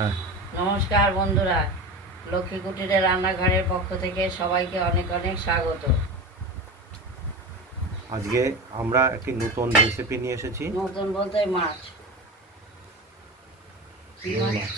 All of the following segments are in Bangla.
হ্যাঁ, নমস্কার বন্ধুরা, লক্ষ্মী কুটিরের রান্নাঘরের পক্ষ থেকে সবাইকে অনেক অনেক স্বাগত। আজকে আমরা একটি নতুন রেসিপি নিয়ে এসেছি। নতুন বলতে মাছ, কি রুই মাছ? মাছ।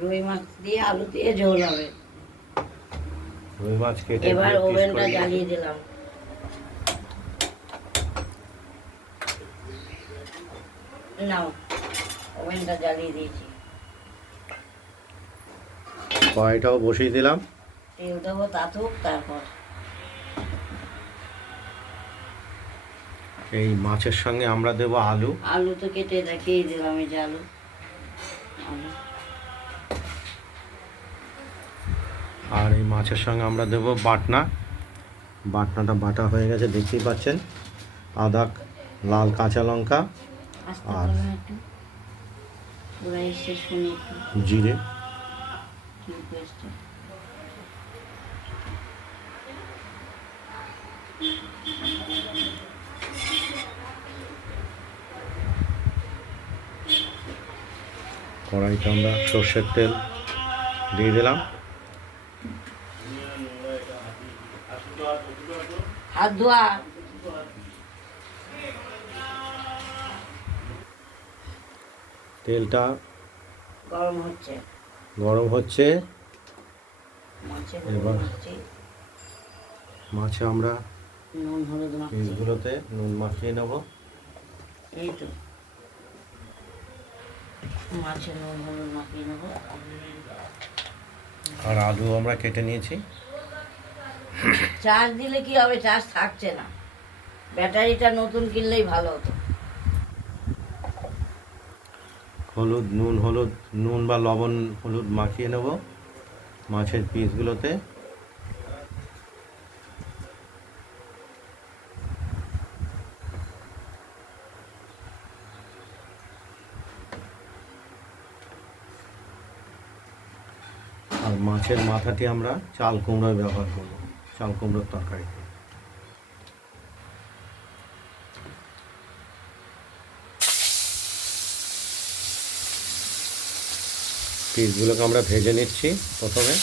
রুই মাছ দিয়ে আলু দিয়ে ঝোল হবে। রুই মাছ কেটে এবার ধুয়ে পিস ওভেনটা করে নিয়েছি। জ্বালিয়ে দিলাম। নাও, ওভেনটা জ্বালিয়ে দিয়েছি। কড়াইটাও বসিয়ে দিলাম। তেল দেবো তাতুক, তারপর এই মাছের সঙ্গে আমরা দেব আলু। আলু তো কেটে রেখেই দিলাম, এই যে আলু আলু আর এই মাছের সঙ্গে আমরা দেব বাটনা। বাটনাটা বাটা হয়ে গেছে, দেখতেই পাচ্ছেন। আদা, লাল কাঁচা লঙ্কা আস্তে আর করবেন একটু, পুরো এসে শুনি একটু জিরে। কি পেস্ট। কড়াইতে আমরা সর্ষের তেল দিয়ে দিলাম। হাত ধোয়া। তেলটা গরম হচ্ছে, গরম হচ্ছে। মাছে এবার মাছি মাছে আমরা নুন হলুদ মাখছি। পিসগুলোতে নুন মাখিয়ে নেব। এই তো মাছে নুন হলুদ মাখিয়ে নেবো। আর আলু আমরা কেটে নিয়েছি। চার্জ দিলে কি হবে? চার্জ থাকছে না, ব্যাটারিটা নতুন কিনলেই ভালো হতো। নুন বা লবণ হলুদ মাখিয়ে নেব মাছের পিসগুলোতে। আর মাছের মাথাটি আমরা চাল কুমড়োয় ব্যবহার করব, চাল কুমড়োর তরকারিতে। পিসগুলোকে আমরা ভেজে নিচ্ছি প্রথমে।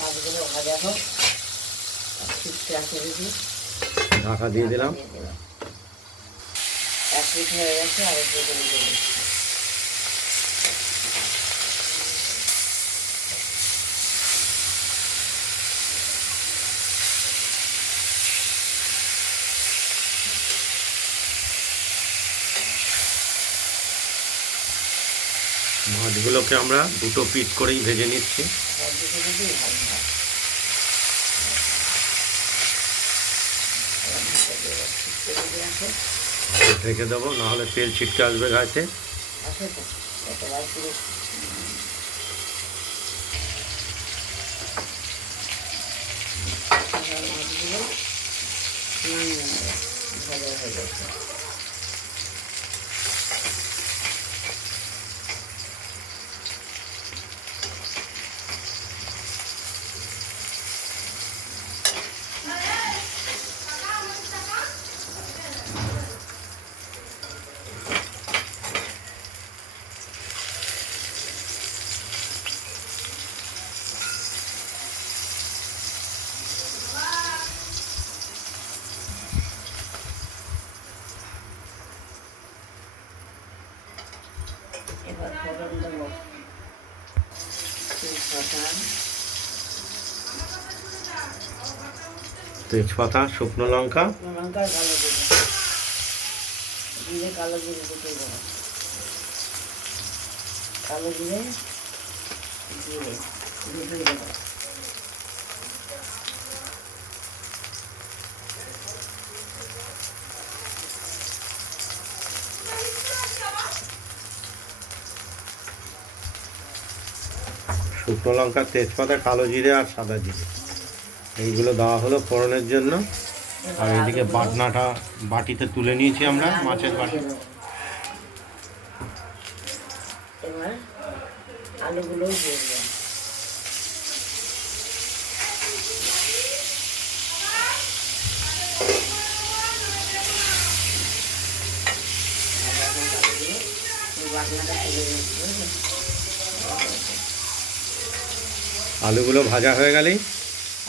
মাছগুলো ভাজা হোক, ঠিকঠাক করে দিই। ঢাকা দিয়ে দিলাম। এক পিঠ হয়ে গেছে, আর একটু করে দেবো। মাছগুলোকে আমরা দুটো পিস করেই ভেজে নিচ্ছি। সব দিকে যদি ভালো হয়, এবার ঢাকা দিয়ে ঠিক করে দিয়ে আসো। রেখে দেবো, নাহলে তেল ছিটকে আসবে গাছে। আসো তো, একেবারে পুরো এবার মাছগুলো নামিয়ে নেবো, ভাজা হয়ে গেছে। এবার ফোড়ন দেবো তেজপাতা, শুকনো লঙ্কা। লঙ্কার কালো জিরে, জিরে কালো জিরে দুটোই দেবো। কালো জিরে, জিরে দুটোই দেবো। শুকনো লঙ্কা, তেজপাতা, কালো জিরে আর সাদা জিরে এইগুলো দেওয়া হলো ফোড়নের জন্য। আর এদিকে বাটনাটা বাটিতে তুলে নিয়েছি আমরা, মাছের বাটি। এবার আলুগুলো দিয়ে দিলাম। বাটনাটা তুলে নিচ্ছি। আলুগুলো ভাজা হয়ে গেলেই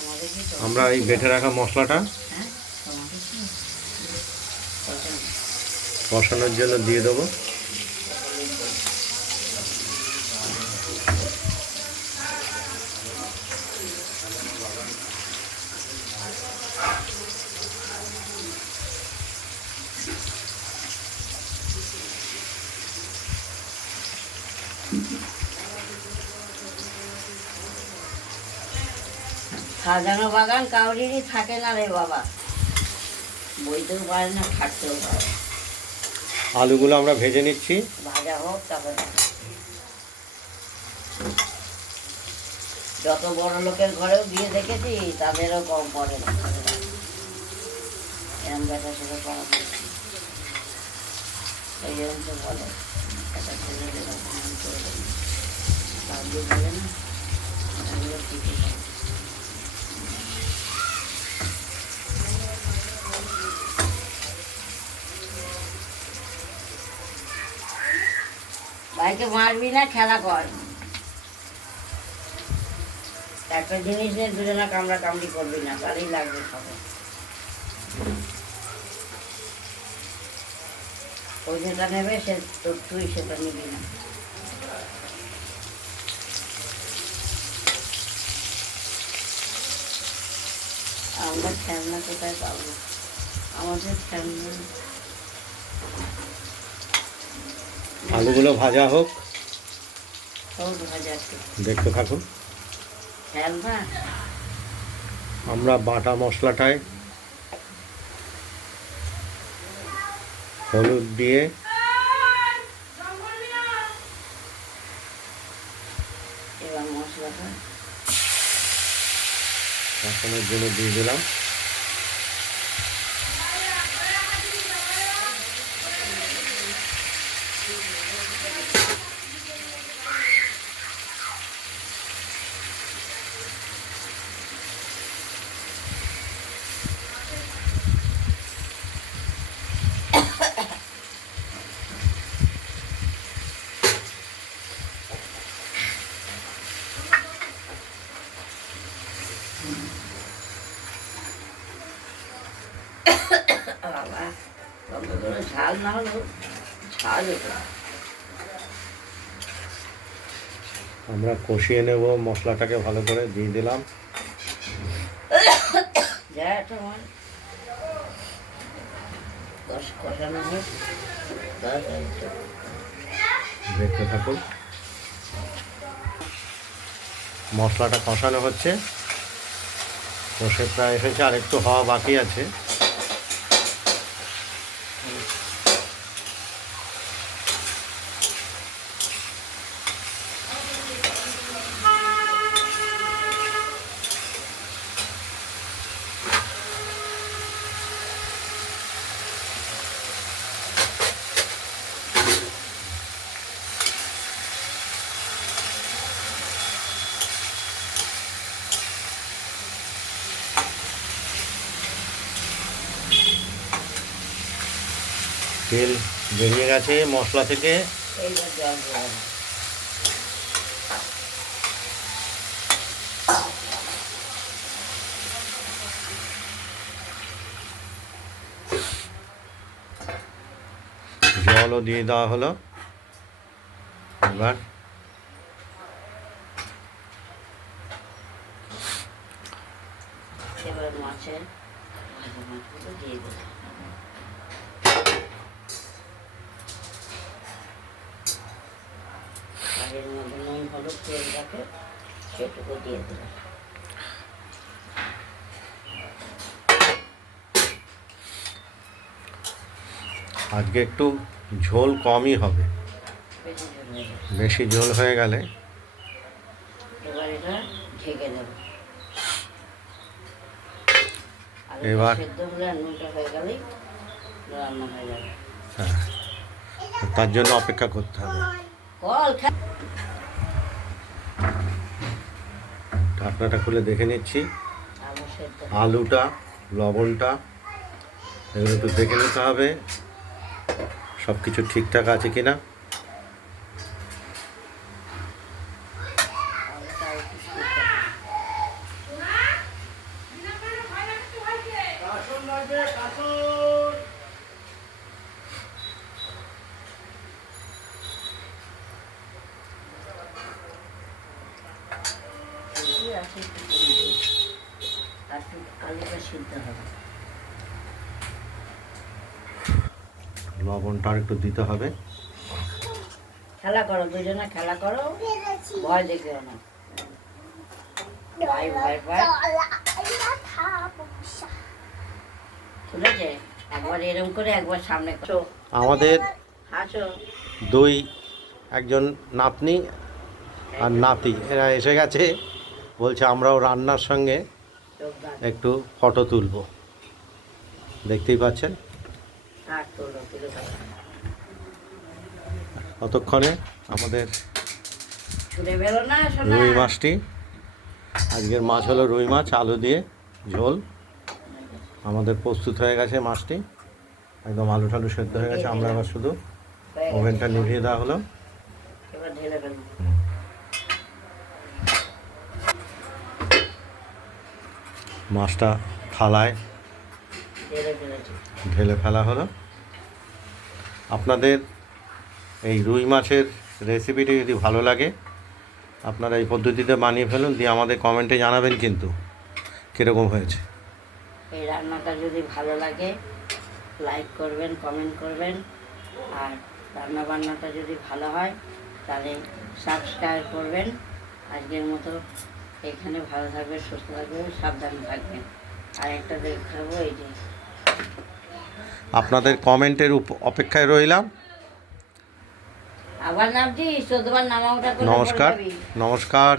আমাদের কি আমরা এই বেটে রাখা মশলাটা হ্যাঁ তোমাদের কি কষানোর জন্য দিয়ে দেবো। সাজানো বাগান কাউরিরই থাকে না রে বাবা, বইতেও পারে না, খাটতেও পারে না। আলুগুলো আমরা ভেজে নিচ্ছি। ভাজা হোক তারপরে যত বড় লোকের ঘরেও বিয়ে দেখেছি তাদেরও কম পড়ে না, এরম দেখা শুরু করা হয়েছে। এই জন্য তো বলে একটা ছেলে করে দেবে, বাবু বলে না এগুলো ঠিকই হয়। ভাইকে মারবি না, খেলা কর। একটা জিনিস নিয়ে দুজনা কামড়া কামড়ি করবি না, তাহলেই লাগবে খাবে। ওই যেটা নেবে সে তোর, তুই সেটা নিবি না। আমরা খেলনা কোথায় পাবো? আমাদের খেলনা আলুগুলো ভাজা হোক, সব ভাজা আছে। দেখতে থাকুন। খেলনা আমরা বাটা মশলাটায় হলুদ দিয়ে এবার মশলাটা কষানোর জন্য দিয়ে দিলাম। বাবা কত করে ঝাল না হলেও ঝাল হতো। আমরা কষিয়ে নেব, মশলাটাকে ভালো করে দিয়ে দিলাম। যা তোমার কষানো হোক, দেখতে থাকুন। মশলাটা কষানো হচ্ছে, কষে প্রায় হয়েছে, আর একটু হওয়া বাকি আছে। তেল বেরিয়ে গেছে মশলা থেকে। এইবার জল দেবো। জলও দিয়ে দেওয়া হলো। এবার এবার মাছের ভাজা মাছগুলো দিয়ে দেবো। আর এর মধ্যে নুন হলুদ তেল রাখে সেটুকু দিয়ে দেবো। আজকে একটু ঝোল কমই হবে, বেশি ঝোল হয়ে যাবে। বেশি ঝোল হয়ে গেলে একটু ঢেকে দেবো। এবার সেদ্ধ হলে নুনটা হয়ে গেলেই রান্না হয়ে যাবে। হ্যাঁ, তার জন্য অপেক্ষা করতে হবে। কল ঢাকনাটা খুলে দেখে নিচ্ছি আলু সেদ্ধ আলুটা, লবণটা এগুলো একটু দেখে নিতে হবে সব কিছু ঠিকঠাক আছে কিনা। আলুটা একটু সিদ্ধ হবে। বেশি আছে একটু কম দিই। আর একটু আলুটা সিদ্ধ হবে। লবণটা আর একটু দিতে হবে। খেলা করো, দুজনে খেলা করো, ভয় দেখিও না। ভয় ঠিক আছে, একবার এরকম করে একবার সামনে করো। আমাদের হাসো। দুই একজন নাতনি আর নাতি এরা এসে গেছে, বলছে আমরাও রান্নার সঙ্গে যোগদান। একটু ফটো তুলব। দেখতেই পাচ্ছেন থাক, তোলো, তুলে ফেলো। ততক্ষণে আমাদের ছুটে বেরো না শোনা। রুই মাছটি, আজকের মাছ হলো রুই মাছ আলু দিয়ে ঝোল। আমাদের প্রস্তুত হয়ে গেছে মাছটি, একদম আলু টালু সেদ্ধ হয়ে গেছে। আমরা এবার শুধু হয়ে গেছে। ওভেনটা নিভিয়ে দেওয়া হলো। এবার ঢেলে ফেলবো। মাছটা থালায় ঢেলে ফেলেছি। ঢেলে ফেলা হলো। আপনাদের এই রুই মাছের রেসিপিটি যদি ভালো লাগে আপনারা এই পদ্ধতিতে বানিয়ে ফেলুন, দিয়ে আমাদের কমেন্টে জানাবেন কিন্তু কীরকম হয়েছে। এই রান্নাটা যদি ভালো লাগে লাইক করবেন, কমেন্ট করবেন, আর রান্না বান্নাটা যদি ভালো হয় তাহলে সাবস্ক্রাইব করবেন। আজকের মতো এখানে ভালো থাকবেন, সুস্থ থাকবেন, সাবধানে থাকবেন। আর একটা দেখাবো, এই যে আপনাদের কমেন্টের অপেক্ষায় রইলাম। আবার নামছি 14বার নামা ওঠা করে নমস্কার, পড়ে যাবি। নমস্কার।